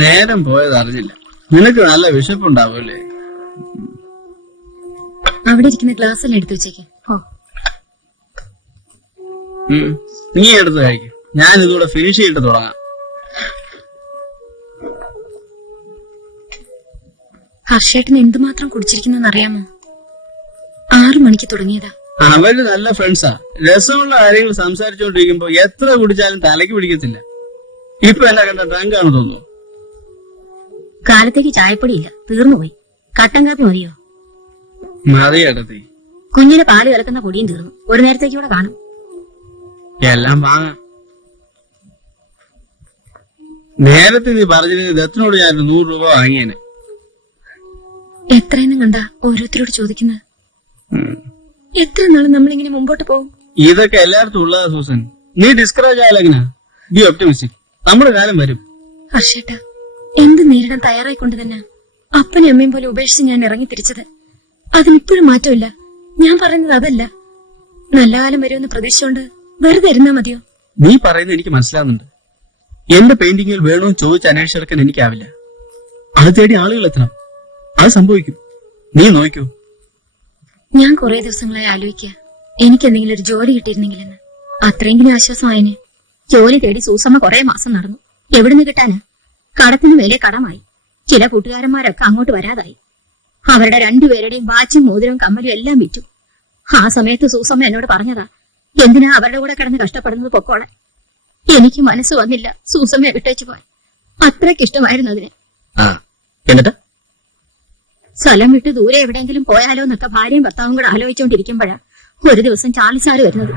നേരം പോയത് അറിഞ്ഞില്ല. നിനക്ക് നല്ല വിശപ്പുണ്ടാവൂല്ലേ? അവിടെ ഇരിക്കുന്ന ഗ്ലാസ് എല്ലാം എടുത്തു വെച്ചേക്ക്. നീ എടുത്ത് കഴിക്കും. ഞാൻ ഇതുകൂടെ ഫിനിഷ് ചെയ്തിട്ട് തുടങ്ങാം. ഹർഷേട്ടൻ എന്തുമാത്രം കുടിച്ചിരിക്കുന്നെന്ന് അറിയാമോ? 6 മണിക്ക് തുടങ്ങിയതാ. അവര് നല്ല ഫ്രണ്ട്സാ. രസമുള്ള കാര്യങ്ങൾ സംസാരിച്ചോണ്ടിരിക്കുമ്പോ എത്ര കുടിച്ചാലും തലയ്ക്ക് പിടിക്കത്തില്ല. ഇപ്പൊ എന്നെ കണ്ട ഡ്രങ്കാണ് തോന്നുന്നു. കാലത്തേക്ക് ചായപ്പൊടിയില്ല, തീർന്നുപോയി. കട്ടൻ കാപ്പി മതിയോ? മതിയെടുത്തി. കുഞ്ഞിന് പാല് കലക്കുന്ന പൊടിയും തീർന്നു. ഒരു നേരത്തേക്ക് ഇവിടെ കാണും. എല്ലാം വാങ്ങാം. നേരത്തെ നീ പറഞ്ഞിരുന്നത് ദത്തിനോട് ഞാൻ 100 രൂപ വാങ്ങിയേനെ. എത്രയെന്നും കണ്ടാ ഓരോരുത്തരോട് ചോദിക്കുന്നത്? എത്ര നാളും നമ്മളിങ്ങനെ മുമ്പോട്ട് പോകും? ഇതൊക്കെ എല്ലായിടത്തും ഉള്ളതാ സൂസൻ. നീ ഡിസ്കറേജ് ആയാലെങ്ങനാ? B optimistic. നമ്മുടെ കാലം വരും. ഹർഷേട്ട, എന്ത് നേരിടാൻ തയ്യാറായിക്കൊണ്ട് തന്നെ അപ്പനും അമ്മയും പോലെ ഉപേക്ഷിച്ച് ഞാൻ ഇറങ്ങി തിരിച്ചത്. അതിനിപ്പോഴും മാറ്റമില്ല. ഞാൻ പറയുന്നത് അതല്ല. നല്ല കാലം വരുമെന്ന് പ്രതീക്ഷിച്ചോണ്ട് വെറുതെ ഇരുന്നാ മതിയോ? നീ പറയുന്നത് എനിക്ക് മനസ്സിലാവുന്നുണ്ട്. എന്റെ പെയിന്റിങ്ങിൽ വേണമെന്ന് ചോദിച്ച് അന്വേഷിച്ചെടുക്കാൻ എനിക്കാവില്ല. അത് തേടി ആളുകൾ എത്തണം. അത് സംഭവിക്കും. നീ നോക്കൂ. ഞാൻ കുറെ ദിവസങ്ങളായി ആലോചിക്കുക, എനിക്ക് എന്തെങ്കിലും ഒരു ജോലി കിട്ടിയിരുന്നെങ്കിലെന്ന്. അത്രയെങ്കിലും ആശ്വാസമായനെ. ജോലി തേടി സൂസമ്മ കുറെ മാസം നടന്നു. എവിടുന്ന് കിട്ടാന്? കടത്തിന് മേലെ കടമായി. ചില കൂട്ടുകാരന്മാരൊക്കെ അങ്ങോട്ട് വരാതായി. അവരുടെ 2 പേരുടെയും വാച്ചും മോതിരവും കമ്മലും എല്ലാം വിറ്റു. ആ സമയത്ത് സൂസമ്മ എന്നോട് പറഞ്ഞതാ, എന്തിനാ അവരുടെ കൂടെ കിടന്ന് കഷ്ടപ്പെടുന്നത്, പൊക്കോളെ. എനിക്ക് മനസ്സ് വന്നില്ല സൂസമ്മയെ വിട്ടേച്ചു പോയി. അത്രയ്ക്ക് ഇഷ്ടമായിരുന്നു അതിന്. എന്നിട്ട് സ്ഥലം വിട്ട് ദൂരെ എവിടെയെങ്കിലും പോയാലോ എന്നൊക്കെ ഭാര്യയും ഭർത്താവും കൂടെ ആലോചിച്ചുകൊണ്ടിരിക്കുമ്പോഴാ ഒരു ദിവസം ചാർലി സാറ് വരുന്നത്.